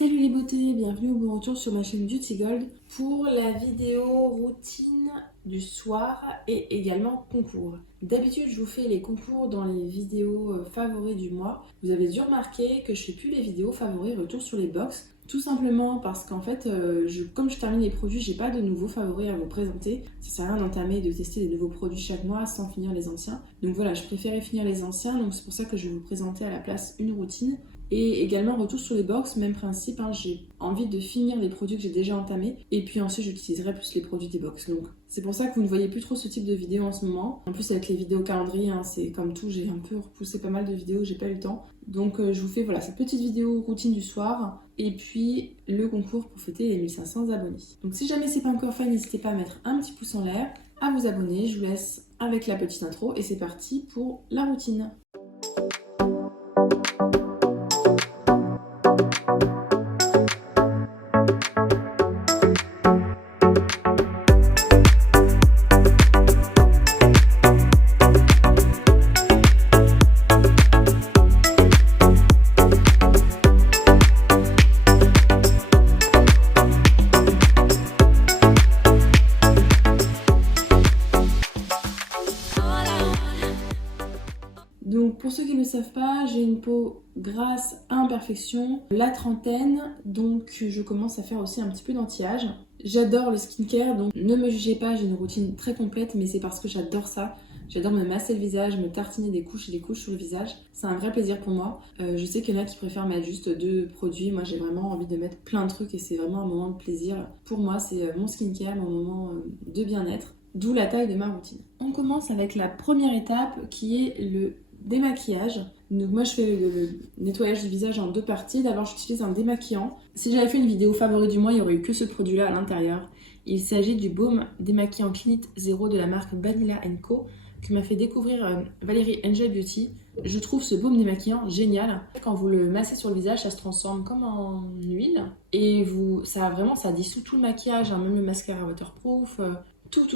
Salut les beautés, bienvenue au bon retour sur ma chaîne Beauty Gold pour la vidéo routine du soir et également concours. D'habitude je vous fais les concours dans les vidéos favoris du mois. Vous avez dû remarquer que je fais plus les vidéos favoris retour sur les box. Tout simplement parce qu'en fait, comme je termine les produits, j'ai pas de nouveaux favoris à vous présenter. Ça sert à rien d'entamer, de tester des nouveaux produits chaque mois sans finir les anciens. Donc voilà, je préférais finir les anciens, donc c'est pour ça que je vais vous présenter à la place une routine. Et également retour sur les box, même principe, hein, j'ai envie de finir les produits que j'ai déjà entamés et puis ensuite j'utiliserai plus les produits des box. Donc c'est pour ça que vous ne voyez plus trop ce type de vidéo en ce moment. En plus avec les vidéos calendrier, hein, c'est comme tout, j'ai un peu repoussé pas mal de vidéos, j'ai pas eu le temps. Donc je vous fais voilà cette petite vidéo routine du soir et puis le concours pour fêter les 1500 abonnés. Donc si jamais c'est pas encore fait, n'hésitez pas à mettre un petit pouce en l'air, à vous abonner. Je vous laisse avec la petite intro et c'est parti pour la routine. Donc pour ceux qui ne le savent pas, j'ai une peau grasse à imperfection, la trentaine, donc je commence à faire aussi un petit peu d'anti-âge. J'adore le skincare, donc ne me jugez pas, j'ai une routine très complète, mais c'est parce que j'adore ça. J'adore me masser le visage, me tartiner des couches et des couches sur le visage. C'est un vrai plaisir pour moi. Je sais qu'il y en a qui préfèrent mettre juste 2 produits. Moi, j'ai vraiment envie de mettre plein de trucs et c'est vraiment un moment de plaisir. Pour moi, c'est mon skincare, mon moment de bien-être. D'où la taille de ma routine. On commence avec la première étape qui est le démaquillage. Donc moi je fais le nettoyage du visage en 2 parties. D'abord j'utilise un démaquillant. Si j'avais fait une vidéo favori du mois, il n'y aurait eu que ce produit là à l'intérieur. Il s'agit du baume démaquillant Clinique Zero de la marque Vanilla & Co que m'a fait découvrir Valérie Angel Beauty. Je trouve ce baume démaquillant génial. Quand vous le massez sur le visage, ça se transforme comme en huile et ça dissout tout le maquillage, hein, même le mascara waterproof, tout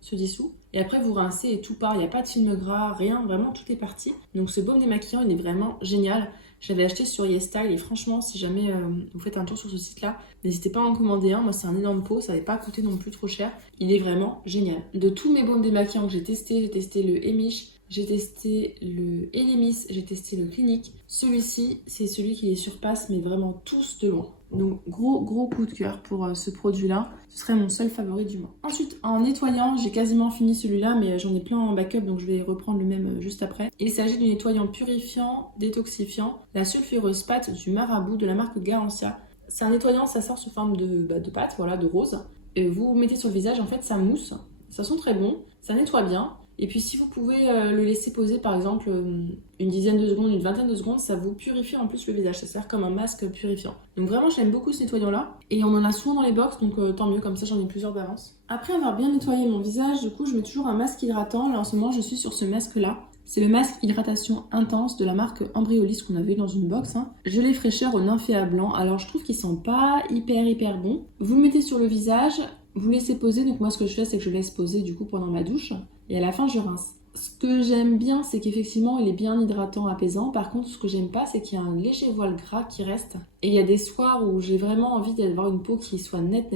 se dissout. Et après vous rincez et tout part, il n'y a pas de film gras, rien, vraiment tout est parti. Donc ce baume démaquillant il est vraiment génial. Je l'avais acheté sur YesStyle et franchement si jamais vous faites un tour sur ce site là, n'hésitez pas à en commander un. Moi c'est un énorme pot, ça n'avait pas coûté non plus trop cher. Il est vraiment génial. De tous mes baumes démaquillants que j'ai testé le Emish, j'ai testé le Elemis, j'ai testé le Clinique. Celui-ci, c'est celui qui les surpasse, mais vraiment tous de loin. Donc gros coup de cœur pour ce produit-là. Ce serait mon seul favori du mois. Ensuite, en nettoyant, j'ai quasiment fini celui-là, mais j'en ai plein en backup, donc je vais reprendre le même juste après. Il s'agit du nettoyant purifiant, détoxifiant, la sulfureuse pâte du Marabout de la marque Garancia. C'est un nettoyant, ça sort sous forme de pâte, voilà, de rose. Et vous mettez sur le visage, en fait, ça mousse. Ça sent très bon, ça nettoie bien. Et puis si vous pouvez le laisser poser par exemple une dizaine de secondes, une vingtaine de secondes, ça vous purifie en plus le visage, ça sert comme un masque purifiant. Donc vraiment j'aime beaucoup ce nettoyant là et on en a souvent dans les box donc tant mieux, comme ça j'en ai plusieurs d'avance. Après avoir bien nettoyé mon visage, du coup je mets toujours un masque hydratant. Là en ce moment je suis sur ce masque là. C'est le masque hydratation intense de la marque Embryolisse qu'on avait dans une box. Gelée fraîcheur au nymphéa blanc. Alors je trouve qu'il sent pas hyper bon. Vous le mettez sur le visage, vous laissez poser. Donc moi ce que je fais c'est que je laisse poser du coup pendant ma douche. Et à la fin, je rince. Ce que j'aime bien, c'est qu'effectivement, il est bien hydratant, apaisant. Par contre, ce que j'aime pas, c'est qu'il y a un léger voile gras qui reste. Et il y a des soirs où j'ai vraiment envie d'avoir une peau qui soit nette.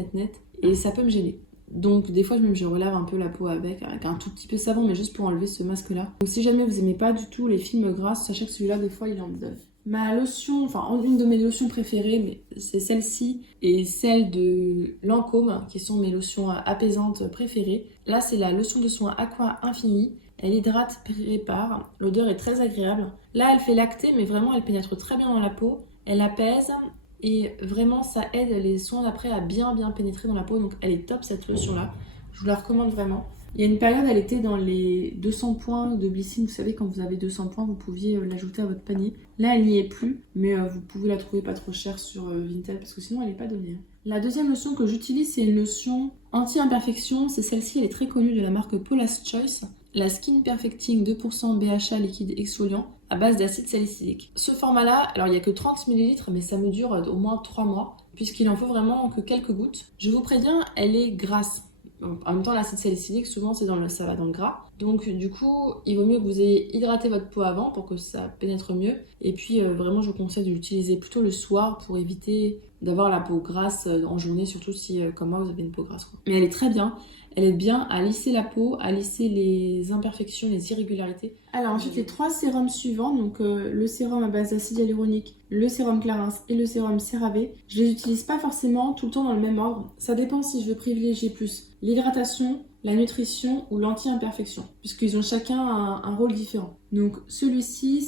Et ça peut me gêner. Donc des fois, je relave un peu la peau avec un tout petit peu de savon, mais juste pour enlever ce masque-là. Donc si jamais vous aimez pas du tout les films gras, sachez que celui-là, des fois, il en donne. Ma lotion, une de mes lotions préférées, mais c'est celle-ci et celle de Lancôme, qui sont mes lotions apaisantes préférées. Là, c'est la lotion de soin Aqua Infini. Elle hydrate, répare. L'odeur est très agréable. Là, elle fait lacter, mais vraiment, elle pénètre très bien dans la peau. Elle apaise et vraiment, ça aide les soins d'après à bien pénétrer dans la peau. Donc, elle est top cette lotion-là. Je vous la recommande vraiment. Il y a une période, elle était dans les 200 points de glycine. Vous savez, quand vous avez 200 points, vous pouviez l'ajouter à votre panier. Là, elle n'y est plus, mais vous pouvez la trouver pas trop chère sur Vinted parce que sinon, elle n'est pas donnée. La deuxième lotion que j'utilise, c'est une lotion anti-imperfection. C'est celle-ci, elle est très connue de la marque Paula's Choice. La Skin Perfecting 2% BHA liquide exfoliant à base d'acide salicylique. Ce format-là, alors il n'y a que 30 ml, mais ça me dure au moins 3 mois, puisqu'il en faut vraiment que quelques gouttes. Je vous préviens, elle est grasse. En même temps, l'acide salicylique, souvent, ça va dans le gras. Donc du coup, il vaut mieux que vous ayez hydraté votre peau avant pour que ça pénètre mieux. Et puis vraiment, je vous conseille de l'utiliser plutôt le soir pour éviter d'avoir la peau grasse en journée, surtout si, comme moi, vous avez une peau grasse, quoi. Mais elle est très bien. Elle aide bien à lisser la peau, à lisser les imperfections, les irrégularités. Alors ensuite, les 3 sérums suivants, donc le sérum à base d'acide hyaluronique, le sérum Clarins et le sérum CeraVe, je les utilise pas forcément tout le temps dans le même ordre. Ça dépend si je veux privilégier plus l'hydratation, la nutrition ou l'anti-imperfection, puisqu'ils ont chacun un rôle différent. Donc celui-ci,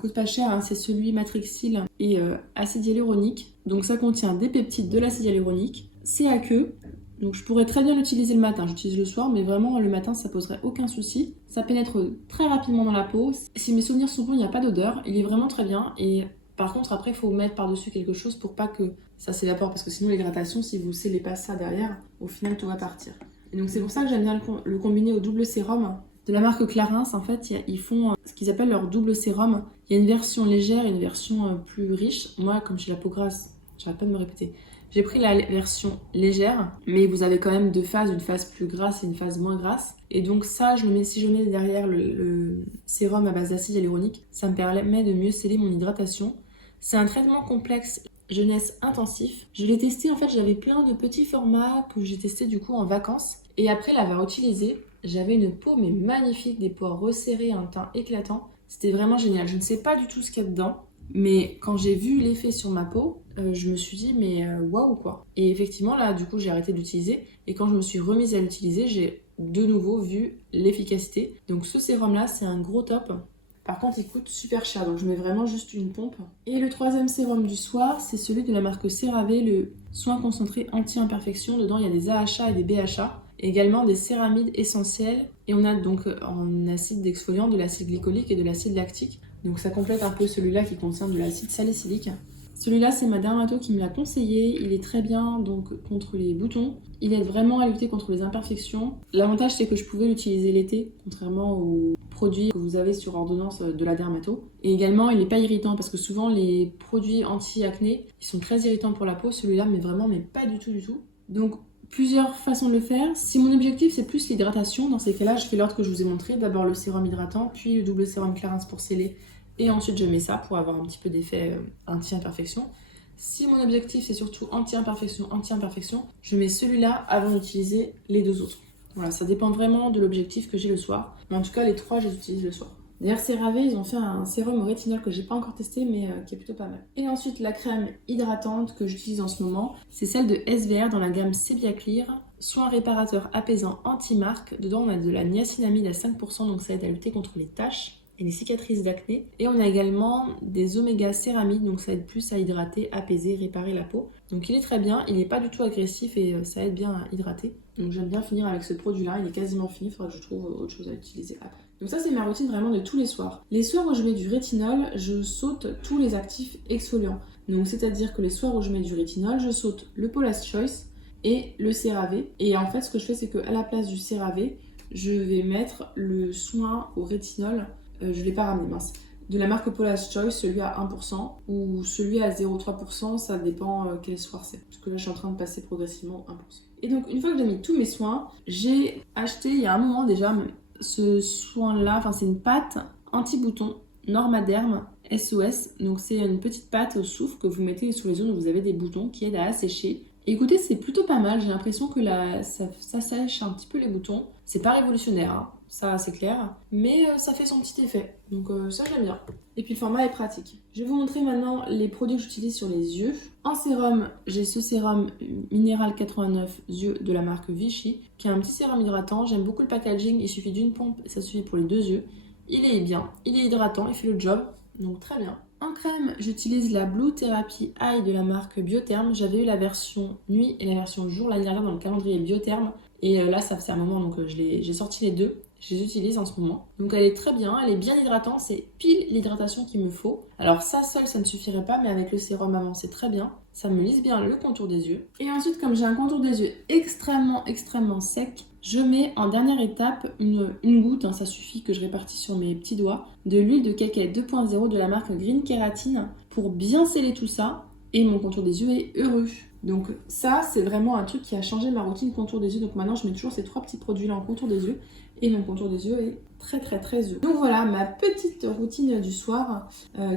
coûte pas cher, hein, c'est celui Matrixyl et acide hyaluronique. Donc ça contient des peptides de l'acide hyaluronique, c'est aqueux. Donc je pourrais très bien l'utiliser le matin, j'utilise le soir, mais vraiment le matin ça poserait aucun souci. Ça pénètre très rapidement dans la peau. Si mes souvenirs sont bons, il n'y a pas d'odeur, il est vraiment très bien. Et par contre après il faut mettre par-dessus quelque chose pour pas que ça s'évapore, parce que sinon l'hydratation, si vous scellez pas ça derrière, au final tout va partir. Et donc c'est pour ça que j'aime bien le combiner au double sérum. De la marque Clarins, en fait, ils font ce qu'ils appellent leur double sérum. Il y a une version légère et une version plus riche. Moi, comme j'ai la peau grasse, j'arrête pas de me répéter, j'ai pris la version légère, mais vous avez quand même 2 phases, une phase plus grasse et une phase moins grasse. Et donc ça, si je mets derrière le sérum à base d'acide hyaluronique, ça me permet de mieux sceller mon hydratation. C'est un traitement complexe jeunesse intensif. Je l'ai testé, en fait, j'avais plein de petits formats que j'ai testé du coup en vacances. Et après l'avoir utilisé, j'avais une peau mais magnifique, des pores resserrés, un teint éclatant. C'était vraiment génial. Je ne sais pas du tout ce qu'il y a dedans. Mais quand j'ai vu l'effet sur ma peau, je me suis dit mais waouh quoi. Et effectivement là du coup j'ai arrêté d'utiliser et quand je me suis remise à l'utiliser, j'ai de nouveau vu l'efficacité. Donc ce sérum là c'est un gros top. Par contre il coûte super cher donc je mets vraiment juste une pompe. Et le 3e sérum du soir c'est celui de la marque CeraVe, le soin concentré anti-imperfection. Dedans il y a des AHA et des BHA. Également des céramides essentielles et on a donc en acide d'exfoliant de l'acide glycolique et de l'acide lactique. Donc ça complète un peu celui-là qui contient de l'acide salicylique. Celui-là, c'est ma dermato qui me l'a conseillé. Il est très bien donc contre les boutons. Il aide vraiment à lutter contre les imperfections. L'avantage, c'est que je pouvais l'utiliser l'été, contrairement aux produits que vous avez sur ordonnance de la dermato. Et également, il n'est pas irritant parce que souvent, les produits anti-acné, ils sont très irritants pour la peau. Celui-là, mais vraiment, mais pas du tout, du tout. Donc, plusieurs façons de le faire. Si mon objectif, c'est plus l'hydratation, dans ces cas-là, je fais l'ordre que je vous ai montré. D'abord le sérum hydratant, puis le double sérum Clarins pour sceller. Et ensuite, je mets ça pour avoir un petit peu d'effet anti-imperfection. Si mon objectif, c'est surtout anti-imperfection, je mets celui-là avant d'utiliser les 2 autres. Voilà, ça dépend vraiment de l'objectif que j'ai le soir. Mais en tout cas, les 3, je les utilise le soir. D'ailleurs, CeraVe, ils ont fait un sérum au rétinol que j'ai pas encore testé, mais qui est plutôt pas mal. Et ensuite, la crème hydratante que j'utilise en ce moment, c'est celle de SVR dans la gamme Sebia Clear. Soin réparateur apaisant anti-marque. Dedans, on a de la niacinamide à 5%, donc ça aide à lutter contre les taches et les cicatrices d'acné. Et on a également des oméga céramides, donc ça aide plus à hydrater, apaiser, réparer la peau. Donc il est très bien, il n'est pas du tout agressif et ça aide bien à hydrater. Donc j'aime bien finir avec ce produit-là, il est quasiment fini, il faudra que je trouve autre chose à utiliser après. Donc ça c'est ma routine vraiment de tous les soirs. Les soirs où je mets du rétinol, je saute tous les actifs exfoliants. Donc c'est-à-dire que les soirs où je mets du rétinol, je saute le Paula's Choice et le CeraVe. Et en fait ce que je fais c'est qu'à la place du CeraVe, je vais mettre le soin au rétinol. Je l'ai pas ramené, mince. De la marque Paula's Choice, celui à 1% ou celui à 0,3%, ça dépend quel soir c'est. Parce que là, je suis en train de passer progressivement 1%. Et donc, une fois que j'ai mis tous mes soins, j'ai acheté il y a un moment déjà ce soin-là. Enfin, c'est une pâte anti-bouton Normaderm SOS. Donc, c'est une petite pâte au soufre que vous mettez sur les zones où vous avez des boutons qui aide à assécher. Et écoutez, c'est plutôt pas mal. J'ai l'impression que ça sèche un petit peu les boutons. C'est pas révolutionnaire, hein. Ça c'est clair, mais ça fait son petit effet, donc ça j'aime bien. Et puis le format est pratique. Je vais vous montrer maintenant les produits que j'utilise sur les yeux. En sérum, j'ai ce sérum Minéral 89 yeux de la marque Vichy, qui est un petit sérum hydratant. J'aime beaucoup le packaging, il suffit d'une pompe et ça suffit pour les 2 yeux. Il est bien, il est hydratant, il fait le job, donc très bien. En crème, j'utilise la Blue Therapy Eye de la marque Biotherm. J'avais eu la version nuit et la version jour l'année dernière dans le calendrier Biotherm. Et là, ça fait un moment, donc j'ai sorti les 2. Je les utilise en ce moment. Donc elle est très bien, elle est bien hydratante, c'est pile l'hydratation qu'il me faut. Alors ça seul, ça ne suffirait pas, mais avec le sérum avant, c'est très bien. Ça me lisse bien le contour des yeux. Et ensuite, comme j'ai un contour des yeux extrêmement sec, je mets en dernière étape une goutte, hein, ça suffit que je répartis sur mes petits doigts, de l'huile de cacao 2.0 de la marque Green Keratin pour bien sceller tout ça. Et mon contour des yeux est heureux. Donc ça, c'est vraiment un truc qui a changé ma routine contour des yeux. Donc maintenant, je mets toujours ces 3 petits produits-là en contour des yeux. et mon contour des yeux est très heureux. Donc voilà ma petite routine du soir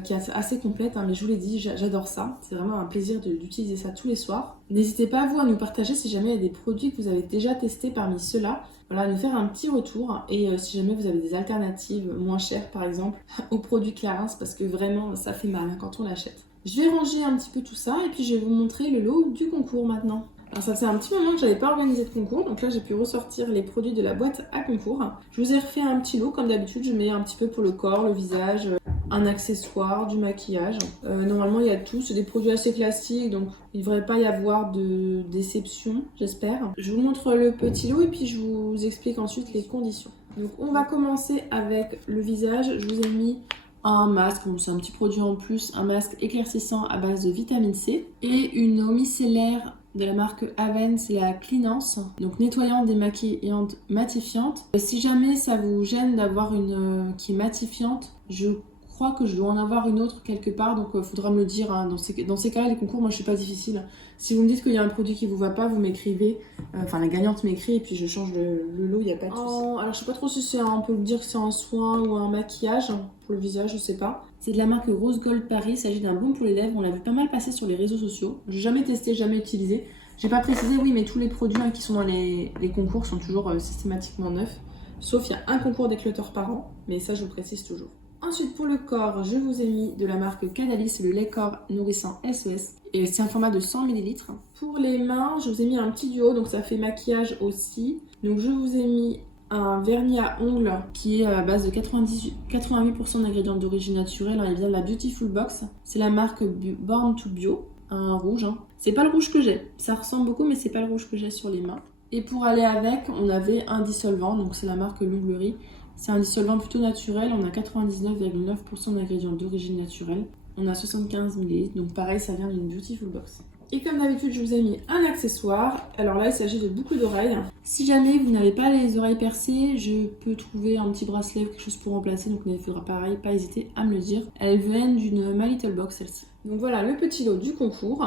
qui est assez complète, hein, mais je vous l'ai dit, j'adore ça. C'est vraiment un plaisir d'utiliser ça tous les soirs. N'hésitez pas vous à nous partager si jamais il y a des produits que vous avez déjà testés parmi ceux-là. Voilà, à nous faire un petit retour et si jamais vous avez des alternatives moins chères par exemple aux produits Clarins, parce que vraiment ça fait mal quand on l'achète. Je vais ranger un petit peu tout ça et puis je vais vous montrer le lot du concours maintenant. Alors ça fait un petit moment que j'avais pas organisé de concours, donc là j'ai pu ressortir les produits de la boîte à concours. Je vous ai refait un petit lot comme d'habitude, je mets un petit peu pour le corps, le visage, un accessoire, du maquillage. Normalement il y a tout, c'est des produits assez classiques, donc il ne devrait pas y avoir de déception, j'espère. Je vous montre le petit lot et puis je vous explique ensuite les conditions. Donc on va commencer avec le visage. Je vous ai mis un masque, bon, c'est un petit produit en plus, un masque éclaircissant à base de vitamine C et une eau micellaire de la marque Aven, c'est la Cleanance, donc nettoyante, démaquillante, matifiante. Si jamais ça vous gêne d'avoir une qui est matifiante, je crois que je dois en avoir une autre quelque part, donc il faudra me le dire, hein. Dans ces cas-là, les concours, moi je suis pas difficile. Si vous me dites qu'il y a un produit qui vous va pas, vous m'écrivez, enfin la gagnante m'écrit et puis je change le lot, il n'y a pas de souci. Alors je sais pas trop si c'est on peut dire que c'est un soin ou un maquillage pour le visage, je sais pas. C'est de la marque Rose Gold Paris, il s'agit d'un baume pour les lèvres, on l'a vu pas mal passer sur les réseaux sociaux. J'ai jamais testé, jamais utilisé. J'ai pas précisé, oui, mais tous les produits qui sont dans les concours sont toujours systématiquement neufs. Sauf il y a un concours d'éclateurs par an, mais ça je vous précise toujours. Ensuite pour le corps, je vous ai mis de la marque Cadalis, le lait corps nourrissant SES. Et c'est un format de 100 ml. Pour les mains, je vous ai mis un petit duo, donc ça fait maquillage aussi. Donc je vous ai mis un vernis à ongles qui est à base de 88% d'ingrédients d'origine naturelle, hein, il vient de la Beautiful Box. C'est la marque Born to Bio, un rouge. Hein. C'est pas le rouge que j'ai, ça ressemble beaucoup mais c'est pas le rouge que j'ai sur les mains. Et pour aller avec, on avait un dissolvant, donc c'est la marque L'Onglerie. C'est un dissolvant plutôt naturel, on a 99,9% d'ingrédients d'origine naturelle. On a 75 ml, donc pareil, ça vient d'une Beautiful Box. Et comme d'habitude, je vous ai mis un accessoire. Alors là, il s'agit de boucles d'oreilles. Si jamais vous n'avez pas les oreilles percées, je peux trouver un petit bracelet ou quelque chose pour remplacer. Donc il faudra pareil, pas hésiter à me le dire. Elles viennent d'une My Little Box, celle-ci. Donc voilà le petit lot du concours.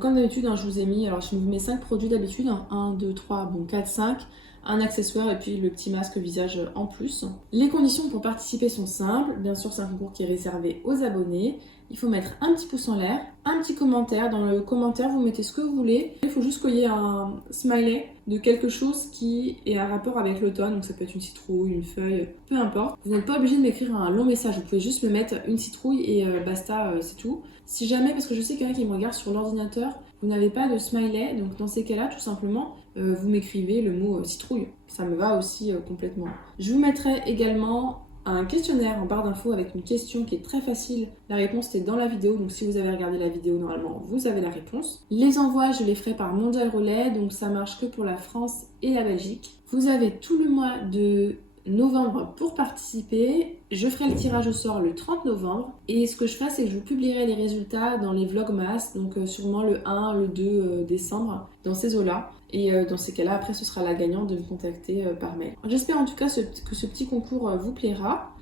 Comme d'habitude, hein, je vous ai mis, alors je vous mets 5 produits d'habitude. 1, 2, 3, bon 4, 5. Un accessoire et puis le petit masque visage en plus. Les conditions pour participer sont simples. Bien sûr, c'est un concours qui est réservé aux abonnés. Il faut mettre un petit pouce en l'air, un petit commentaire. Dans le commentaire, vous mettez ce que vous voulez. Il faut juste qu'il y ait un smiley de quelque chose qui est en rapport avec l'automne. Donc ça peut être une citrouille, une feuille, peu importe. Vous n'êtes pas obligé de m'écrire un long message. Vous pouvez juste me mettre une citrouille et basta, c'est tout. Si jamais, parce que je sais qu'il y en a qui me regardent sur l'ordinateur, vous n'avez pas de smiley, donc dans ces cas-là, tout simplement, vous m'écrivez le mot citrouille. Ça me va aussi complètement. Je vous mettrai également un questionnaire en barre d'infos avec une question qui est très facile. La réponse est dans la vidéo, donc si vous avez regardé la vidéo, normalement, vous avez la réponse. Les envois, je les ferai par Mondial Relais, donc ça marche que pour la France et la Belgique. Vous avez tout le mois de novembre pour participer. Je ferai le tirage au sort le 30 novembre et ce que je ferai c'est que je vous publierai les résultats dans les vlogmas, donc sûrement le 1, le 2 décembre, dans ces eaux-là. Et dans ces cas-là, après ce sera la gagnante de me contacter par mail. J'espère en tout cas que ce petit concours vous plaira,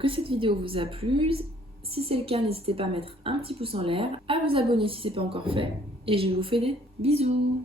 que cette vidéo vous a plu. Si c'est le cas, n'hésitez pas à mettre un petit pouce en l'air, à vous abonner si ce n'est pas encore fait. Et je vous fais des bisous!